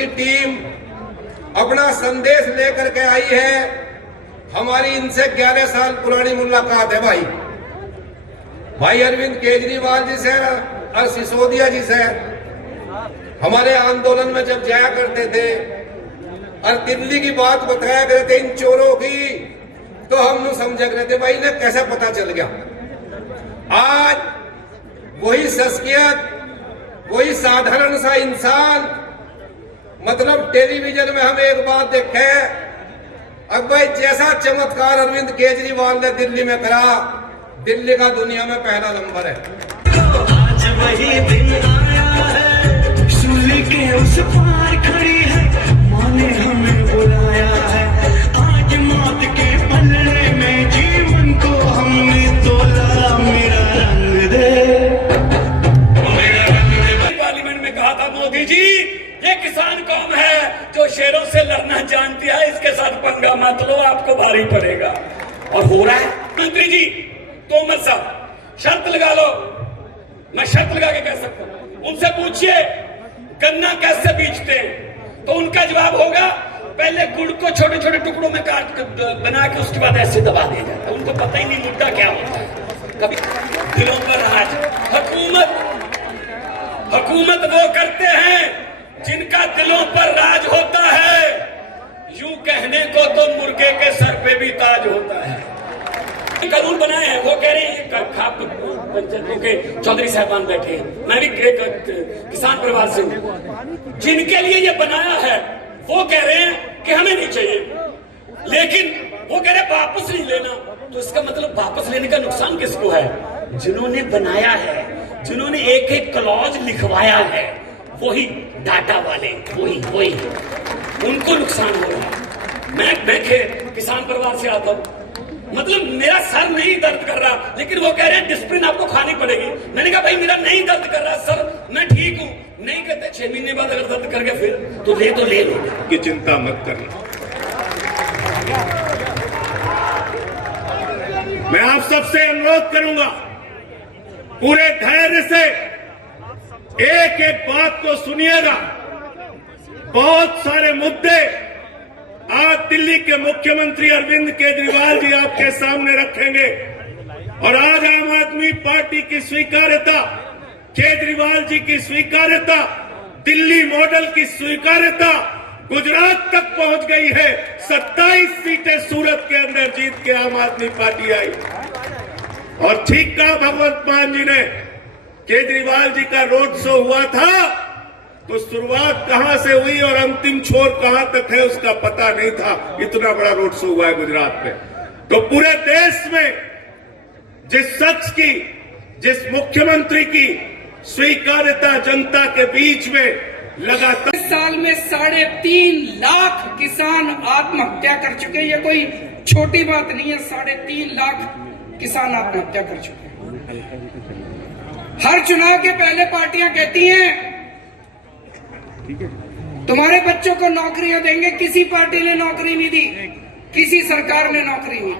की टीम अपना संदेश लेकर के आई है। हमारी इनसे 11 साल पुरानी मुलाकात है भाई अरविंद केजरीवाल जी से और सिसोदिया जी से हमारे आंदोलन में जब जाया करते थे और दिल्ली की बात बताया करते थे इन चोरों की, तो हम समझा करते भाई इन्हें कैसे पता चल गया। आज वही शख्सियत, वही साधारण सा इंसान, मतलब टेलीविजन में हम एक बात देखे, अब भाई जैसा चमत्कार अरविंद केजरीवाल ने दिल्ली में करा, दिल्ली का दुनिया में पहला नंबर है। आज वही दिन आया है, सूली के उस पार खड़ी है, माँ ने हमें बुलाया है। आज मौत के पलड़े में जीवन को हमने तोला, मेरा रंग दे, मेरा रंग दे। पार्लियामेंट में कहा था मोदी जी, ये किसान कौम है जो शेरों से लड़ना जानती है, इसके साथ पंगा मत लो, आपको भारी पड़ेगा। और हो रहा है। मंत्री जी तोमर साहब शर्त लगा लो, मैं शर्त लगा के कह सकता हूं, उनसे पूछिए गन्ना कैसे बीजते हैं, तो उनका जवाब होगा पहले गुड़ को छोटे छोटे टुकड़ों में काट बना के उसके बाद ऐसे दबा दिया जाता है। उनको पता ही नहीं मुद्दा क्या होता है। कभी दिलों पर राज, हुकूमत वो करते हैं जिनका दिलों पर राज होता है। यूं कहने को तो मुर्गे के सर पे भी ताज होता है। कानून बनाए हैं, वो कह रहे हैं खाप पंचायतों के चौधरी साहबान बैठे हैं, मैं भी किसान परिवार से हूं, जिनके लिए ये बनाया है वो कह रहे हैं कि हमें नहीं चाहिए, लेकिन वो कह रहे हैं वापस नहीं लेना। तो इसका मतलब वापस लेने का नुकसान किसको है? जिन्होंने बनाया है, जिन्होंने एक एक क्लॉज लिखवाया है, वही डाटा वाले, वही उनको नुकसान हो रहा है। मैं किसान परिवार से आता हूं, मतलब मेरा सर नहीं दर्द कर रहा, लेकिन वो कह रहे हैं डिस्प्रिन आपको खानी पड़ेगी। मैंने कहा भाई मेरा नहीं दर्द कर रहा सर, मैं ठीक हूं। नहीं कहते 6 महीने बाद अगर दर्द कर गया फिर तो ले लो की चिंता मत करना। मैं आप सबसे अनुरोध करूंगा, पूरे धैर्य से एक एक बात को सुनिएगा। बहुत सारे मुद्दे आज दिल्ली के मुख्यमंत्री अरविंद केजरीवाल जी आपके सामने रखेंगे और आज आम आदमी पार्टी की स्वीकार्यता, केजरीवाल जी की स्वीकार्यता, दिल्ली मॉडल की स्वीकार्यता गुजरात तक पहुंच गई है। 27 सीटें सूरत के अंदर जीत के आम आदमी पार्टी आई। और ठीक कहा भगवंत मान जी ने, केजरीवाल जी का रोड शो हुआ था तो शुरुआत कहां से हुई और अंतिम छोर कहां तक है उसका पता नहीं था। इतना बड़ा रोड शो हुआ है गुजरात में। तो पूरे देश में जिस शख्स की, जिस मुख्यमंत्री की स्वीकार्यता जनता के बीच में लगातार इस साल में 3.5 लाख किसान आत्महत्या कर चुके हैं। ये कोई छोटी बात नहीं है, 3.5 लाख किसान आत्महत्या कर चुके हैं। हर चुनाव के पहले पार्टियां कहती हैं तुम्हारे बच्चों को नौकरियां देंगे, किसी पार्टी ने नौकरी नहीं दी, किसी सरकार ने नौकरी नहीं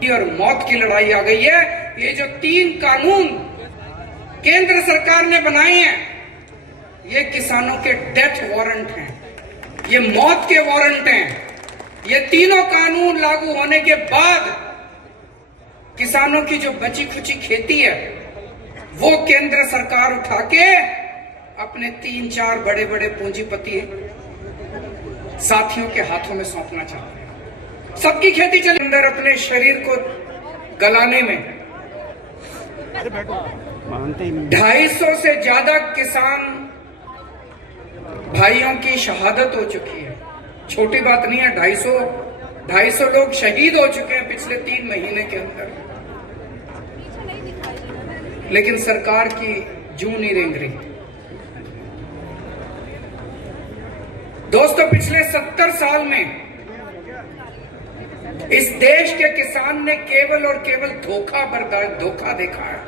दी और मौत की लड़ाई आ गई है। ये जो 3 कानून केंद्र सरकार ने बनाए हैं, ये किसानों के डेथ वारंट हैं, ये मौत के वारंट हैं। ये तीनों कानून लागू होने के बाद किसानों की जो बची खुची खेती है वो केंद्र सरकार उठा के अपने 3-4 बड़े बड़े पूंजीपति साथियों के हाथों में सौंपना चाहते हैं। सबकी खेती चले अंदर अपने शरीर को गलाने में 250 से ज्यादा किसान भाइयों की शहादत हो चुकी है। छोटी बात नहीं है, 250 लोग शहीद हो चुके हैं पिछले 3 महीने के अंदर। लेकिन सरकार की जूं नहीं रेंग रही। दोस्तों, पिछले 70 साल में इस देश के किसान ने केवल और केवल धोखा देखा है।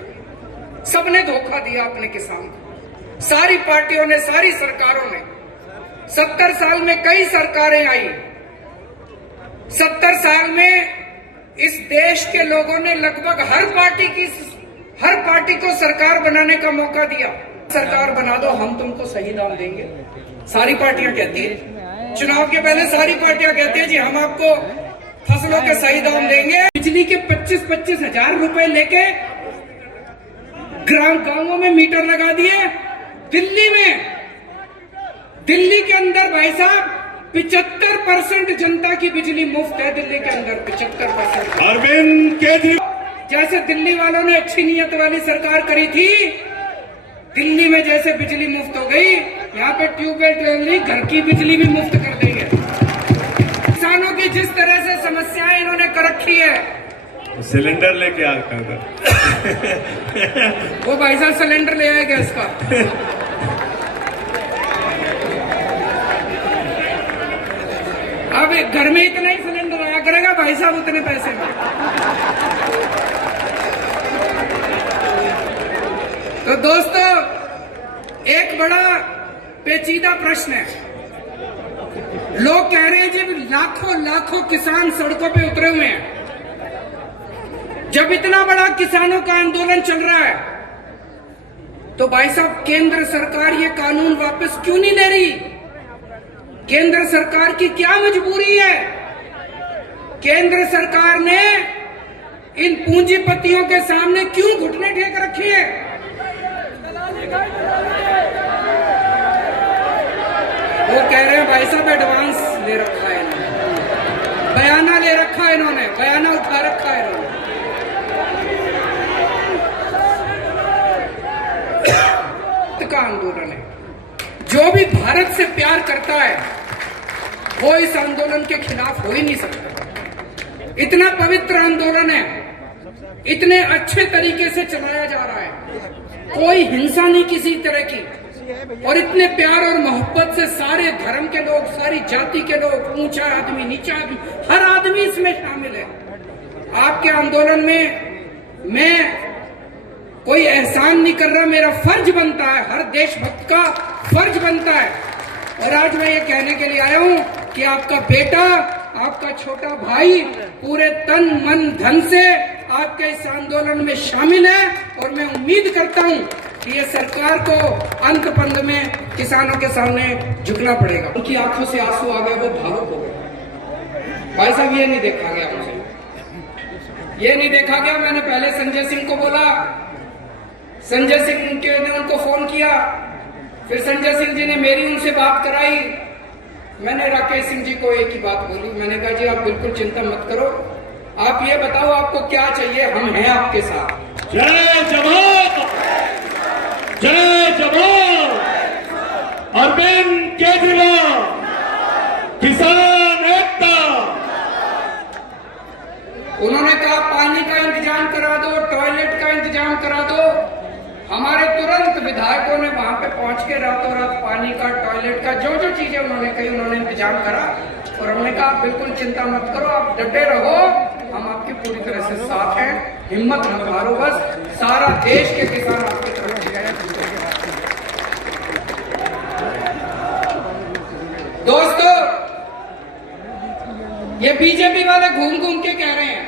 सबने धोखा दिया अपने किसान को, सारी पार्टियों ने, सारी सरकारों ने। 70 साल में कई सरकारें आई। 70 साल में इस देश के लोगों ने लगभग हर पार्टी को सरकार बनाने का मौका दिया। सरकार बना दो, हम तुमको सही दाम देंगे। सारी पार्टियां कहती है, चुनाव के पहले सारी पार्टियां कहती है जी हम आपको फसलों के सही दाम देंगे। बिजली के 25-25 हजार रुपए लेके गांवों में मीटर लगा दिए। दिल्ली के अंदर भाई साहब 75% जनता की बिजली मुफ्त है। दिल्ली के अंदर 75%। अरविंद केजरीवाल जैसे दिल्ली वालों ने अच्छी नीयत वाली सरकार करी थी, दिल्ली में जैसे बिजली मुफ्त हो गई, यहाँ पे ट्यूबवेल घर की बिजली भी मुफ्त कर देंगे। किसानों की जिस तरह से समस्याएं इन्होंने कर रखी है, सिलेंडर लेके आता था। वो भाई साहब सिलेंडर ले आए गैस का। अब घर में इतना ही सिलेंडर आया करेगा भाई साहब उतने पैसे में। तो दोस्तों, एक बड़ा पेचीदा प्रश्न है। लोग कह रहे हैं जब लाखों किसान सड़कों पे उतरे हुए हैं, जब इतना बड़ा किसानों का आंदोलन चल रहा है, तो भाई साहब केंद्र सरकार ये कानून वापस क्यों नहीं ले रही? केंद्र सरकार की क्या मजबूरी है? केंद्र सरकार ने इन पूंजीपतियों के सामने क्यों घुटने टेक रखे हैं? वो कह रहे हैं भाई साहब एडवांस ले रखा है इन्होंने, बयाना ले रखा है इन्होंने, बयाना उठा रखा है इन्होंने। का आंदोलन है। जो भी भारत से प्यार करता है वो इस आंदोलन के खिलाफ हो ही नहीं सकता। इतना पवित्र आंदोलन है, इतने अच्छे तरीके से चलाया जा रहा है, कोई हिंसा नहीं किसी तरह की, और इतने प्यार और मोहब्बत से सारे धर्म के लोग, सारी जाति के लोग, ऊंचा आदमी, नीचा आदमी, हर आदमी इसमें शामिल है। आपके आंदोलन में मैं कोई एहसान नहीं कर रहा, मेरा फर्ज बनता है, हर देशभक्त का फर्ज बनता है। और आज मैं ये कहने के लिए आया हूं कि आपका बेटा, आपका छोटा भाई पूरे तन मन धन से आपके इस आंदोलन में शामिल है, और मैं उम्मीद करता हूं कि ये सरकार को अंत पंद में किसानों के सामने झुकना पड़ेगा। उनकी आंखों से आंसू आ गए, वो भावुक हो गए। भाई साहब ये नहीं देखा गया मुझे, ये नहीं देखा गया। मैंने पहले संजय सिंह को बोला, संजय सिंह ने उनको फोन किया, फिर संजय सिंह जी ने मेरी उनसे बात कराई। मैंने राकेश सिंह जी को एक ही बात बोली, मैंने कहा जी आप बिल्कुल चिंता मत करो, आप ये बताओ आपको क्या चाहिए, हम हैं आपके साथ। जय जवान, जय जवान। अरविंद केजरीवाल, किसान एकता। उन्होंने कहा पानी का इंतजाम करा दो, टॉयलेट का इंतजाम करा दो। हमारे तुरंत विधायकों ने वहां पे पहुंच के रातों रात पानी का, टॉयलेट का, जो जो चीजें उन्होंने कही उन्होंने इंतजाम करा। और हमने कहा आप बिल्कुल चिंता मत करो, आप डटे रहो, हम आपकी पूरी तरह से साथ हैं, हिम्मत न हारो, बस सारा देश के किसान आपकी तरफ है। दोस्तों, ये बीजेपी वाले घूम घूम के कह रहे हैं,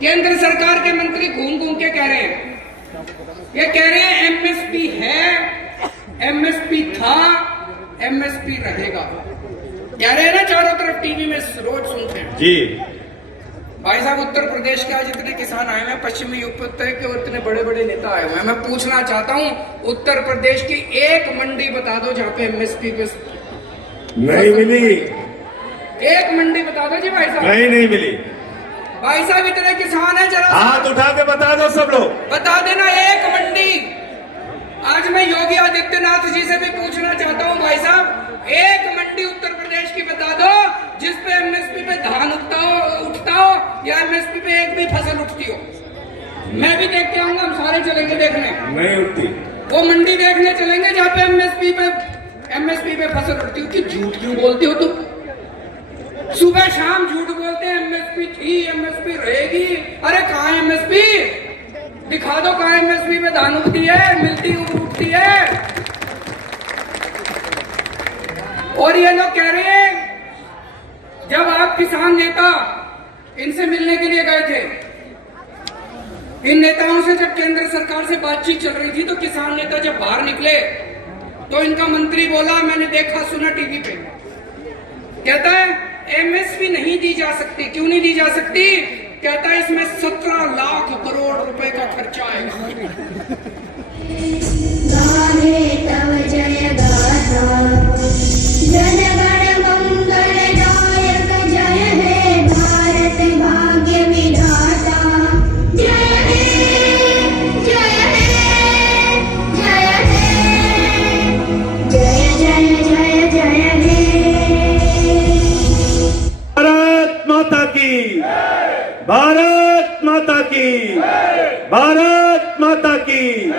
केंद्र सरकार के मंत्री घूम घूम के कह रहे हैं, ये कह रहे हैं एमएसपी है, एमएसपी था, एमएसपी रहेगा, कह रहे हैं ना, चारों तरफ टीवी में रोज सुनते हैं जी। भाई साहब उत्तर प्रदेश के आज इतने किसान आए हैं, पश्चिमी यूपी के इतने बड़े बड़े नेता आए हुए हैं। मैं पूछना चाहता हूं, उत्तर प्रदेश की एक मंडी बता दो जहां पे एमएसपी पे नहीं मिली, एक मंडी बता दो जी भाई साहब। नहीं मिली। भाई साहब इतने किसान हैं, जरा हाथ उठा के बता दो सब लोग, बता देना एक मंडी। आज मैं योगी आदित्यनाथ जी से भी पूछना चाहता हूं, भाई साहब एक मंडी उत्तर प्रदेश की बता दो जिसपे एमएसपी पे धान उठता हो या एमएसपी पे एक भी फसल उठती हो। मैं भी देख के आऊंगा, हम सारे चलेंगे देखने। नहीं उठती। वो मंडी देखने चलेंगे जहाँ पे एमएसपी पे फसल उठती हो। कि झूठ क्यों बोलते हो तुम? सुबह शाम झूठ बोलते हैं, एमएसपी थी, एमएसपी रहेगी। अरे कहाँ है एमएसपी? दिखा दो कहाँ एमएसपी पे धान उगती है, मिलती उगती है। और ये लोग कह रहे हैं जब आप किसान नेता इनसे मिलने के लिए गए थे, इन नेताओं से जब केंद्र सरकार से बातचीत चल रही थी, तो किसान नेता जब बाहर निकले तो इनका मंत्री बोला, मैंने देखा सुना टीवी पे, कहता है एमएसपी नहीं दी जा सकती। क्यों नहीं दी जा सकती? कहता है इसमें 17 लाख करोड़ रुपए का खर्चा आएगा। गाहे तव जय गाथा जन गण मंगलदायक जय हे भारत भाग्य विधाता जय हे जय हे जय हे जय जय जय जय हे। भारत माता की, भारत माता की, भारत माता की।